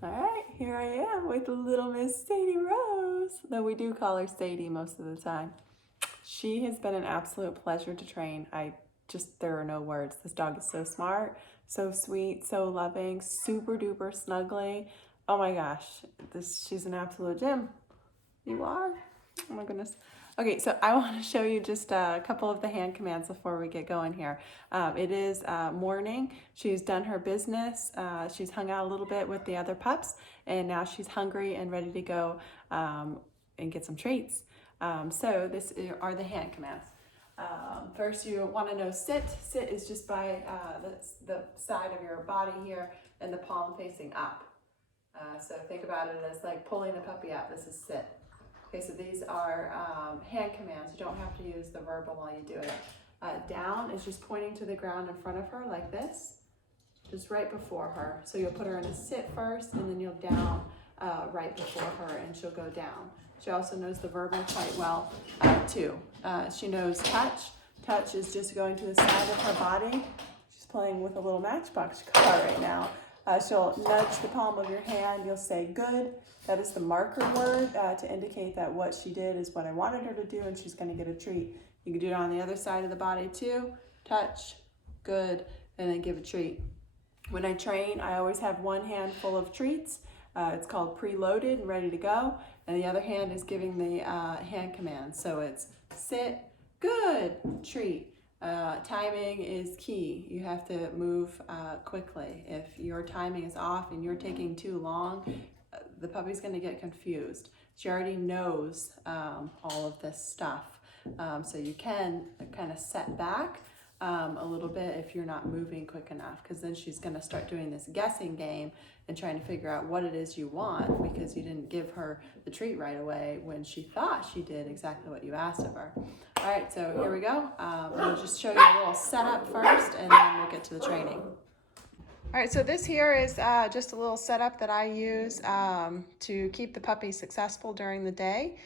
All right, here I am with little Miss Sadie Rose, though we do call her Sadie most of the time. She has been an absolute pleasure to train. There are no words. This dog is so smart, so sweet, so loving, super duper snuggly. Oh my gosh, she's an absolute gem. You are? Oh my goodness. Okay, so I want to show you just a couple of the hand commands before we get going here. It is morning. She's done her business. She's hung out a little bit with the other pups, and now she's hungry and ready to go and get some treats. So this are the hand commands. First, you want to know sit. Sit is just by the side of your body here and the palm facing up. So think about it as like pulling the puppy out. This is sit. Okay, so these are hand commands. You don't have to use the verbal while you do it. Down is just pointing to the ground in front of her like this, just right before her. So you'll put her in a sit first, and then you'll down right before her, and she'll go down. She also knows the verbal quite well too. She knows touch. Touch is just going to the side of her body. She's playing with a little Matchbox car right now. She'll nudge the palm of your hand. You'll say good. That is the marker word to indicate that what she did is what I wanted her to do, and she's going to get a treat. You can do it on the other side of the body too. Touch, good, and then give a treat. When I train, I always have one hand full of treats. It's called preloaded and ready to go. And the other hand is giving the hand command. So it's sit, good, treat. Timing is key. You have to move quickly. If your timing is off and you're taking too long, the puppy's going to get confused. She already knows all of this stuff. So you can kind of set back a little bit if you're not moving quick enough, because then she's going to start doing this guessing game and trying to figure out what it is you want, because you didn't give her the treat right away when she thought she did exactly what you asked of her. All right, so here we go. We'll just show you a little setup first, and then we'll get to the training. All right, so this here is just a little setup that I use to keep the puppy successful during the day.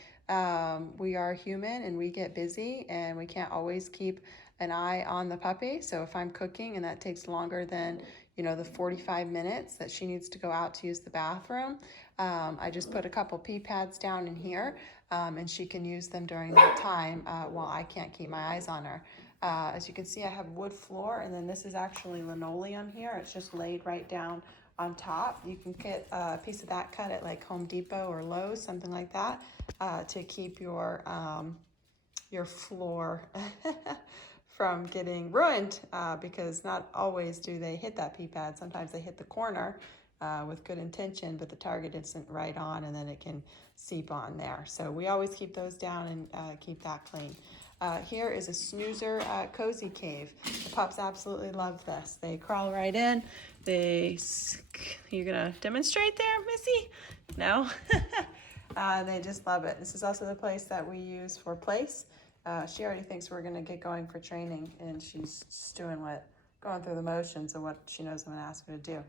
We are human and we get busy, and we can't always keep an eye on the puppy. So if I'm cooking and that takes longer than the 45 minutes that she needs to go out to use the bathroom, I just put a couple pee pads down in here, and she can use them during that time while I can't keep my eyes on her. As you can see, I have wood floor, and then this is actually linoleum here. It's just laid right down on top. You can get a piece of that cut at like Home Depot or Lowe's, something like that, to keep your floor from getting ruined, because not always do they hit that pee pad. Sometimes they hit the corner with good intention, but the target isn't right on, and then it can seep on there. So we always keep those down and keep that clean. Here is a snoozer cozy cave. The pups absolutely love this. They crawl right in. You're gonna demonstrate there, Missy? No? They just love it. This is also the place that we use for place. She already thinks we're gonna get going for training, and she's just going through the motions of what she knows I'm gonna ask her to do.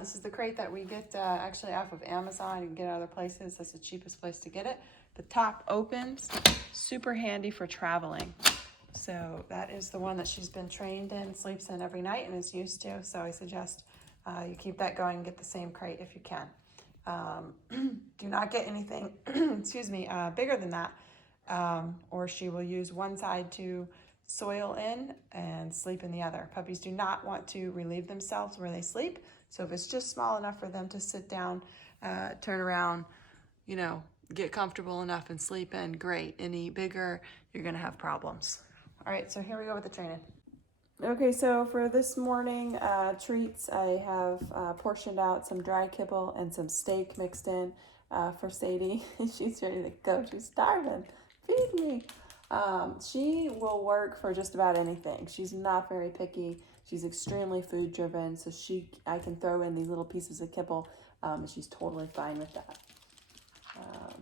This is the crate that we get actually off of Amazon. You can get other places. That's the cheapest place to get it. The top opens, super handy for traveling. So that is the one that she's been trained in, sleeps in every night, and is used to. So I suggest you keep that going and get the same crate if you can. Do not get anything, excuse me, bigger than that, or she will use one side to soil in and sleep in the other. Puppies do not want to relieve themselves where they sleep. So if it's just small enough for them to sit down, turn around, get comfortable enough and sleep in, great. Any bigger, you're gonna have problems. All right, so here we go with the training. Okay, so for this morning treats, I have portioned out some dry kibble and some steak mixed in for Sadie. She's ready to go. She's starving. Feed me. She will work for just about anything. She's not very picky. She's extremely food driven, so I can throw in these little pieces of kibble, and she's totally fine with that.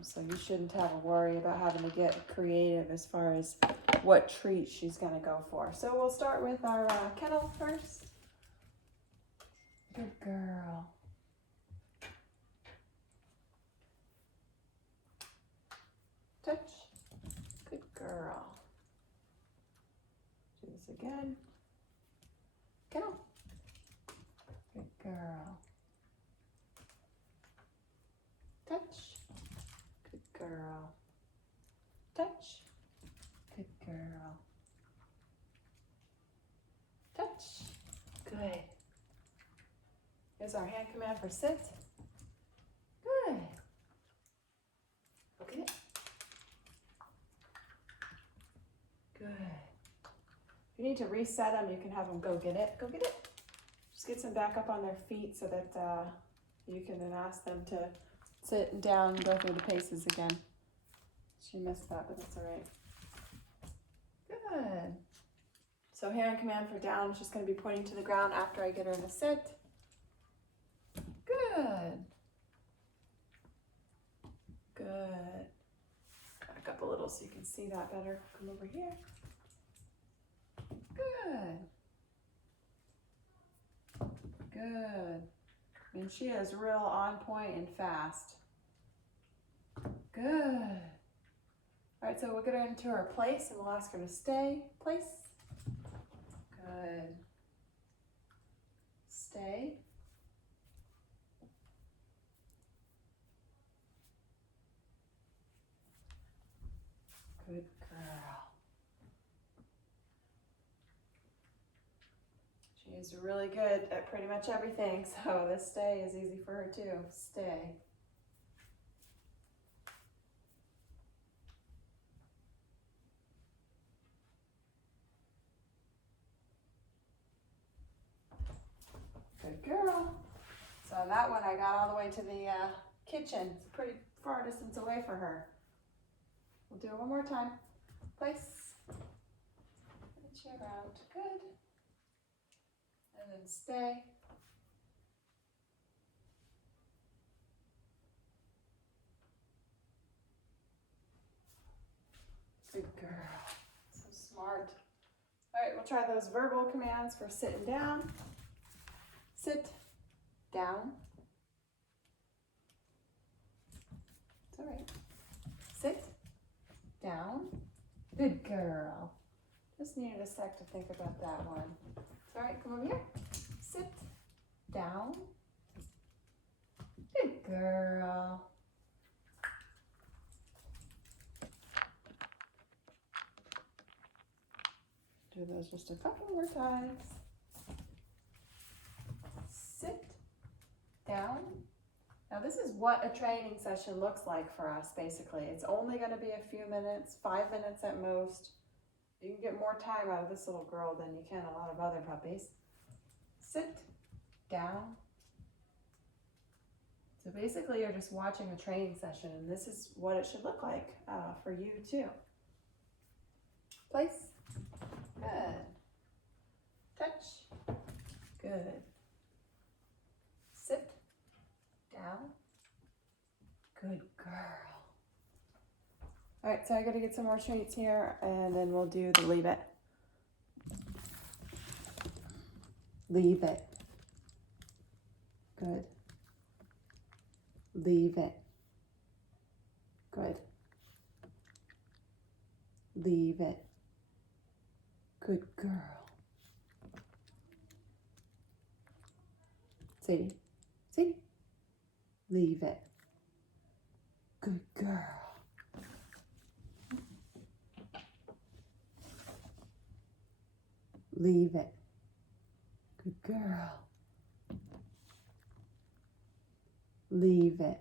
So you shouldn't have a worry about having to get creative as far as what treat she's going to go for. So we'll start with our kennel first. Good girl. Touch. Good girl. Do this again. Kennel. Good girl. Touch. Good girl. Touch. Good girl. Touch. Good. Here's our hand command for sit. Good. Look at it. Good. If you need to reset them, you can have them go get it. Go get it. Just get them back up on their feet so that you can then ask them to sit down and go through the paces again. She missed that, but that's all right. Good. So hand command for down is just going to be pointing to the ground after I get her in a sit. Good. Good. Back up a little so you can see that better. Come over here. Good. Good. And she is real on point and fast. Good. All right, so we'll get her into her place and we'll ask her to stay. Place. Good. Stay. Good girl. She is really good at pretty much everything, so this stay is easy for her too. Stay. Good girl. So on that one, I got all the way to the kitchen. It's a pretty far distance away for her. We'll do it one more time. Place. And chair out. Good. And then stay. Good girl. So smart. All right, we'll try those verbal commands for sitting down. Sit down. It's all right. Sit down. Good girl. Just needed a sec to think about that one. It's all right, come over here. Sit down. Good girl. Do those just a couple more times. Sit down. Now this is what a training session looks like for us, basically. It's only going to be a few minutes, 5 minutes at most. You can get more time out of this little girl than you can a lot of other puppies. Sit down. So basically you're just watching a training session, and this is what it should look like for you too. Place. Good. Touch. Good. Sit down. Good girl. All right, so I got to get some more treats here, and then we'll do the leave it. Leave it. Good. Leave it. Good. Leave it. Good girl. Sadie. Sadie. Leave it. Good girl. Leave it. Good girl. Leave it.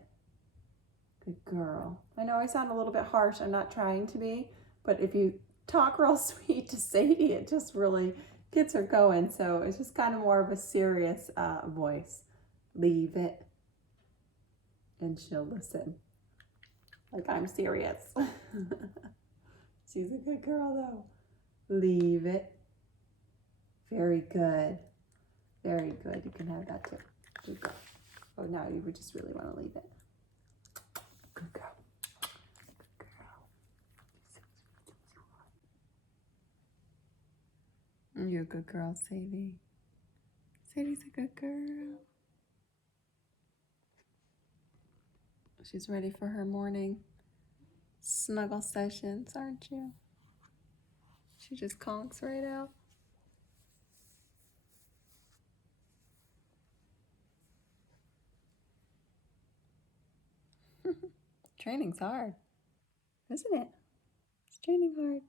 Good girl. I know I sound a little bit harsh. I'm not trying to be, but if you talk real sweet to Sadie, it just really gets her going. So it's just kind of more of a serious voice. Leave it. And she'll listen. Like I'm serious. She's a good girl though. Leave it. Very good. Very good. You can have that too. Good girl. Oh, now you would just really want to leave it. Good girl. Good girl. You're a good girl, Sadie. Sadie's a good girl. She's ready for her morning snuggle sessions, aren't you? She just conks right out. Training's hard, isn't it? It's training hard.